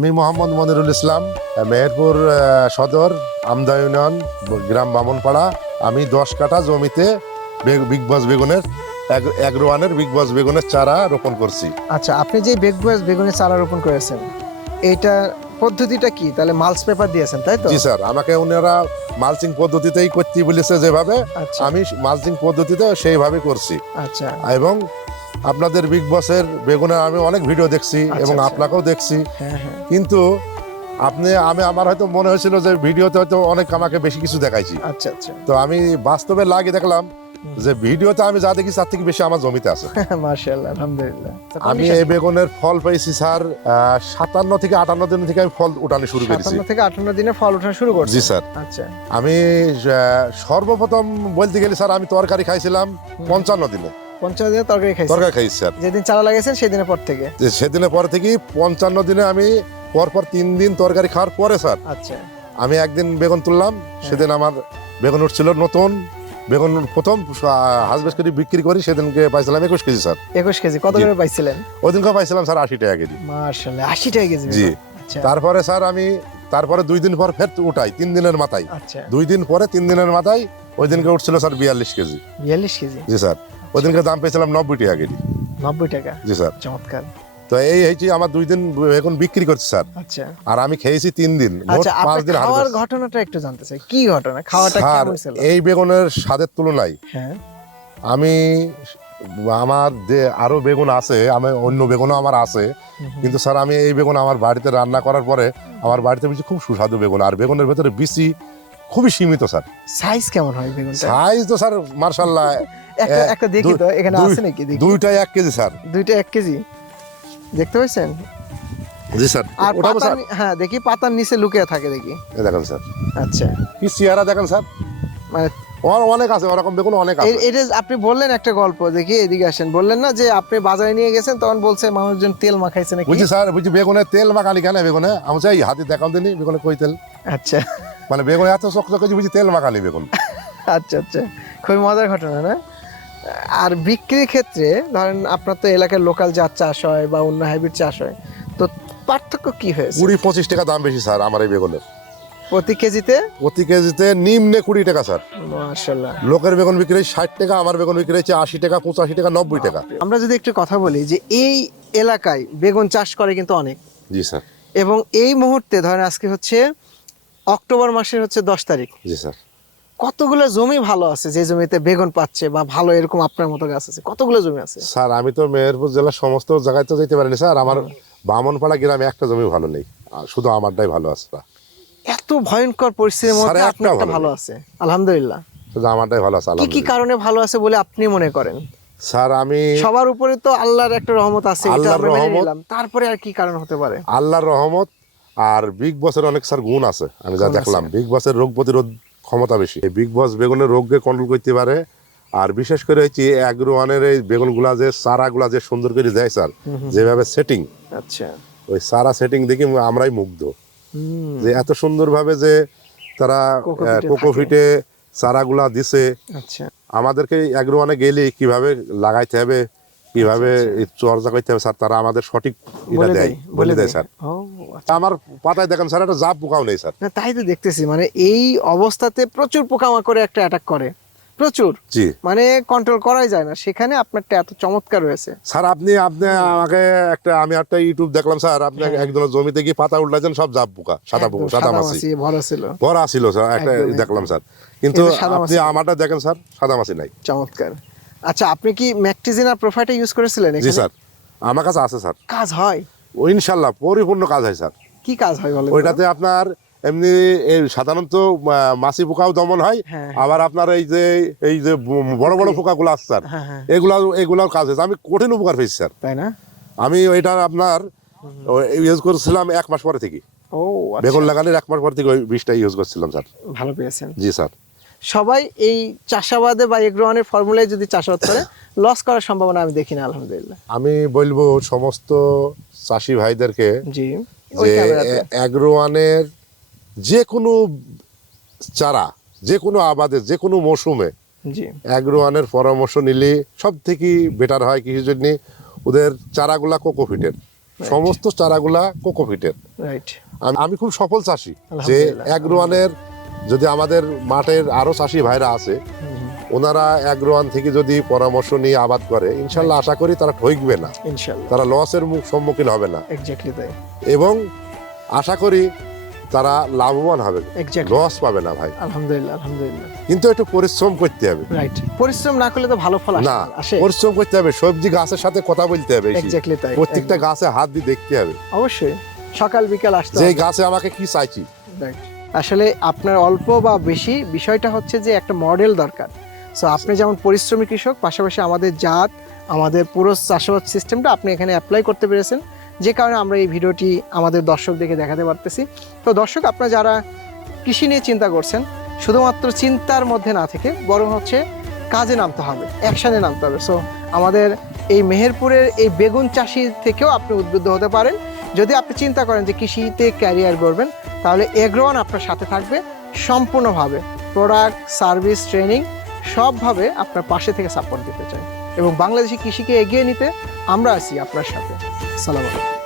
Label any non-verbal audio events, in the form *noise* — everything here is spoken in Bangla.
আমি মোহাম্মদ মনিরুল ইসলাম মেহেরপুর সদর আমদা ইউনিয়ন গ্রাম বামনপাড়া। আমি দশ কাঠা জমিতে বিগ বস বেগুনের এগ্রোয়ানের বিগ বস বেগুনের চারা রোপণ করছি। আচ্ছা আপনি যে বিগ বস বেগুনের চারা রোপণ করেছেন এইটা পদ্ধতিটা কি? তাহলে মালস পেপার দিয়েছেন তাই তো? জি স্যার আমাকে ওনারা মালচিং পদ্ধতিতেই করতে বলেছে যেভাবে। আচ্ছা। আমি মালচিং পদ্ধতিতে সেইভাবে করছি। আচ্ছা। এবং আপনাদের বিগ বসের বেগুনের আমি অনেক ভিডিও দেখছি আচ্ছা, এবং আচ্ছা। আপনাকেও দেখছি। হ্যাঁ হ্যাঁ। কিন্তু আপনি আমি আমার হয়তো মনে হয়েছিল যে ভিডিওতে হয়তো অনেক আমাকে বেশি কিছু দেখাইছি। আচ্ছা আচ্ছা। তো আমি বাস্তবে লাগিয়ে দেখলাম যে ভিডিওতে আমি যা দেখি তার থেকে বেশি আমার জমিতে আছে। *laughs* আলহামদুলিল্লাহ। আমি এই বেগুনের ফল পেয়েছি স্যার সাতান্ন থেকে আটান্ন দিন থেকে আমি ফল উঠানো শুরু করেছি। সাতান্ন থেকে আটান্ন দিনে ফল ওঠা শুরু করছি জি স্যার। আচ্ছা। আমি সর্বপ্রথম বলতে গেলে স্যার আমি তরকারি খাইছিলাম পঞ্চান্ন দিনে। পঞ্চাশ দিনে তরকারি খাইছেন তরকারি খাইছি স্যার যেদিন চারা লাগিয়েছেন সেদিনের পর থেকে? যে সেদিনের পরে থেকে পঞ্চান্ন দিনে আমি পরপর তিন দিন তরকারি খাওয়ার পরে স্যার আচ্ছা। আমি একদিন বেগুন তুললাম সেদিন আমার বেগুন উঠছিল নতুন বেগুন প্রথম হাজবেস্ট করে বিক্রি করি সেদিনকে পাইছিলাম একুশ কেজি স্যার। একুশ কেজি কত। করে পাইছিলেন? ওই দিনকে পাইছিলাম স্যার আশি টাকা কেজি। মার্শাল্লাহ আশি টাকা কেজি জি। আচ্ছা। তারপরে স্যার আমি তারপরে দুই দিন পর ফের উঠাই তিন দিনের মাথায়। আচ্ছা। দুই দিন পরে তিন দিনের মাথায় ওই দিনকে উঠছিল স্যার বিয়াল্লিশ কেজি। বিয়াল্লিশ কেজি। জি স্যার। ওই দিনকে দাম পেয়েছিলাম নব্বই টাকা কেজি। নব্বই টাকা? জি স্যার। চমৎকার। তো এই হয়েছি আমার দুই দিন বেগুন বিক্রি করছি স্যার। আচ্ছা। আর আমি খেয়েছি তিন দিন মোট আচ্ছা পাঁচ দিন খাওয়ার ঘটনাটা একটু জানতে চাই। কি ঘটনা? খাওয়াটা কেমন ছিল? এই বেগুনের স্বাদের তুলনায় হ্যাঁ। আমি আমার যে আরও বেগুন আছে আমি অন্য বেগুনও আমার আছে কিন্তু স্যার আমি এই বেগুন আমার বাড়িতে রান্না করার পরে আমার বাড়িতে বুঝি খুব সুস্বাদু বেগুন আর বেগুনের ভেতরে বিচি খুবই সীমিত স্যার। সাইজ কেমন হয় বেগুনটা সাইজ তো স্যার মার্শাল্লাহ একটা একটা দেখি তো এখানে আছে নাকি? দেখি। দুইটাই এক কেজি স্যার। দুইটা এক কেজি? দেখতে পাচ্ছেন? জি স্যার। আর স্যার। হ্যাঁ দেখি পাতার নিচে লুকিয়ে থাকে দেখি। দেখেন স্যার। আচ্ছা। কি চেহারা দেখেন স্যার? মানে ওর অনেক আছে ওরকম বেগুন অনেক আছে। এটা আপনি বললেন একটা গল্প দেখি এদিকে আসেন। বললেন না যে আপনি বাজারে নিয়ে গেছেন তখন বলছে মানুষজন তেল মাখাইছে নাকি? বুঝছি স্যার বুঝছি বেগুনে তেল মাখালি কেন বেগুনে? আমি চাই হাতে দেখান দিনি বেগুনে কই তেল? আচ্ছা। মানে বেগুনে এত চক বুঝি তেল মাখালি বেগুন। আচ্ছা আচ্ছা। খুবই মজার ঘটনা না? আর বিক্রির ক্ষেত্রে ধরেন আপনার তো এলাকার লোকাল জাত চাষ হয় বা অন্য হাইব্রিড চাষ হয় তো পার্থক্য কি হয়েছে? কুড়ি পঁচিশ টাকা দাম বেশি স্যার আমার এই বেগুনের। প্রতি কেজিতে? প্রতি কেজিতে নিম্নে কুড়ি টাকা স্যার। মাশাল্লাহ লোকের বেগুন বিক্রি ষাট টাকা আমার বেগুন বিক্রি হচ্ছে আশি টাকা পঁচাশি টাকা নব্বই টাকা। আমরা যদি একটু কথা বলি যে এই এলাকায় বেগুন চাষ করে কিন্তু অনেক। জি স্যার। এবং এই মুহূর্তে ধরেন আজকে হচ্ছে অক্টোবর মাসের হচ্ছে দশ তারিখ। জি স্যার। কতগুলো জমি ভালো আছে যে জমিতে বেগুন পাচ্ছে বা ভালো এরকম আপনার মতো গাছ আছে? কতগুলো জমি আছে? স্যার আমি তো মেহেরপুর জেলার সমস্ত জায়গায় তো যেতে পারিনি স্যার। আমার বামনপাড়া গ্রামে একটা জমি ভালো নেই। শুধু আমারটাই ভালো আছে এত ভয়ঙ্কর পরিস্থিতির মধ্যে আপনারটা ভালো আছে। আলহামদুলিল্লাহ। শুধু আমারটাই ভালো আছে কি কি কারণে ভালো আছে বলে আপনি মনে করেন? স্যার আমি সবার উপরে তো আল্লাহর একটা রহমত আছে আল্লাহর রহমত। তারপরে আর কি কারণ হতে পারে? আল্লাহর রহমত আর বিগ বসের অনেক স্যার গুণ আছে। আমি যা দেখলাম বিগ বসের রোগ প্রতিরোধ ক্ষমতা বেশি। এই বিগ বস বেগুনের রোগকে কন্ট্রোল করতে পারে। আর বিশেষ করে হচ্ছে অ্যাগ্রোয়ানের এই বেগুনগুলা যে চারাগুলা যে সুন্দর করে দেয় স্যার যেভাবে সেটিং আচ্ছা। ওই সারা সেটিং দেখি আমরাই মুগ্ধ। যে এত সুন্দরভাবে যে তারা। কোকোফিটে চারাগুলা দিছে। আচ্ছা। আমাদেরকে অ্যাগ্রোয়ানে গেলে কীভাবে লাগাইতে হবে কীভাবে চর্চা করতে হবে স্যার তারা আমাদের সঠিক এটা দেয় বলে দেয় স্যার। ও আচ্ছা। আমার পাতায় দেখেন স্যার একটা জাপ পোকাও নেই স্যার। না, তাই তো দেখতেছি মানে এই অবস্থাতে প্রচুর পোকামাকড়ে একটা অ্যাটাক করে। প্রচুর। জি। মানে কন্ট্রোল করাই যায় না। সেখানে আপনারটা এত চমৎকার রয়েছে স্যার আপনি আপনি আমাকে একটা আমি একটা ইউটিউব দেখলাম স্যার আপনি একজনের জমিতে গিয়ে পাতা উল্টাছেন সব জাপ পোকা সাদা পোকা হ্যাঁ। সাদা মাছি। ভরা ছিল। ভরা ছিল স্যার একটা। দেখলাম স্যার। কিন্তু আপনি আমারটা দেখেন স্যার সাদা মাছি নাই। চমৎকার। আচ্ছা আপনি কি ম্যাকটিজিন প্রোফাইটা ইউজ করেছিলেন জি স্যার। আমার কাছে আছে স্যার। কাজ হয়? ইনশাল্লাহ পরিপূর্ণ কাজ হয় স্যার। কি কাজ হয় বলেন ওইটাতে আপনার এমনি এই সাধারণত মাছি পোকাও দমন হয় হ্যাঁ, আবার আপনার এই যে এই যে বড় বড় পোকাগুলো আছে স্যার হ্যাঁ, হ্যাঁ। এগুলা এগুলার কাজ হয়েছে। আমি কঠিন উপকার পেয়েছি স্যার। তাই না? আমি ওইটা আপনার ইউজ করছিলাম এক মাস পরে থেকে। ও আচ্ছা, বেগুন লাগানোর এক মাস পর থেকে ওই বিষটা ইউজ করছিলাম স্যার। ভালো পেয়েছেন। জি স্যার। সবাই এই চাষাবাদে বা এগ্রোয়ানের ফর্মুলায় যদি চাষাবাদ করে লস করার সম্ভাবনা আমি দেখি না আলহামদুলিল্লাহ আমি বলব সমস্ত চাষি ভাইদেরকে জি যে অ্যাগ্রোয়ানের যে কোনো চারা যে কোনো আবাদে যে কোনো মৌসুমে অ্যাগ্রোয়ানের পরামর্শ নিলে সব থেকে বেটার হয় কৃষির জন্য ওদের চারাগুলা কোকোফিটের সমস্ত চারাগুলা কোকোপিটের রাইট আমি- আমি খুব সফল চাষি যে। অ্যাগ্রোয়ানের যদি আমাদের মাঠের আরও চাষি ভাইরা আছে ওনারা অ্যাগ্রোয়ান থেকে যদি পরামর্শ নিয়ে আবাদ করে ইনশাল্লাহ আশা করি তারা ঠকবে না। তারা লসের মুখ সম্মুখীন হবে না। এবং আশা করি তারা লাভবান হবে। লস পাবে না ভাই। আলহামদুলিল্লাহ আলহামদুলিল্লাহ। কিন্তু একটু পরিশ্রম করতে হবে। রাইট পরিশ্রম না করলে তো ভালো ফল না পরিশ্রম করতে হবে। সবজি গাছের সাথে কথা বলতে হবে প্রত্যেকটা গাছে হাত দিয়ে দেখতে হবে। অবশ্যই। সকাল বিকাল আসতে যে গাছে আমাকে কি চাইছি। Right. আসলে আপনার অল্প বা বেশি বিষয়টা হচ্ছে যে একটা মডেল দরকার। সো আপনি যেমন পরিশ্রমী কৃষক, পাশাপাশি আমাদের জাত, আমাদের পুরো চাষাবাদ সিস্টেমটা আপনি এখানে অ্যাপ্লাই করতে পেরেছেন। যে কারণে আমরা এই ভিডিওটি আমাদের দর্শকদেরকে দেখাতে পারতেছি। তো দর্শক, আপনারা যারা কৃষি নিয়ে চিন্তা করছেন, শুধুমাত্র চিন্তার মধ্যে না থেকে বরং হচ্ছে কাজে নামতে হবে অ্যাকশানে নামতে হবে। সো আমাদের এই মেহেরপুরের এই বেগুন চাষি থেকেও আপনি উদ্বুদ্ধ হতে পারেন। যদি আপনি চিন্তা করেন যে কৃষিতে ক্যারিয়ার করবেন তাহলে এগ্রোয়ান আপনার সাথে থাকবে সম্পূর্ণভাবে। প্রোডাক্ট সার্ভিস ট্রেনিং সবভাবে আপনার পাশে থেকে সাপোর্ট দিতে চাই। এবং বাংলাদেশি কৃষিকে এগিয়ে নিতে আমরা আছি আপনার সাথে। সালাম আলাইকুম।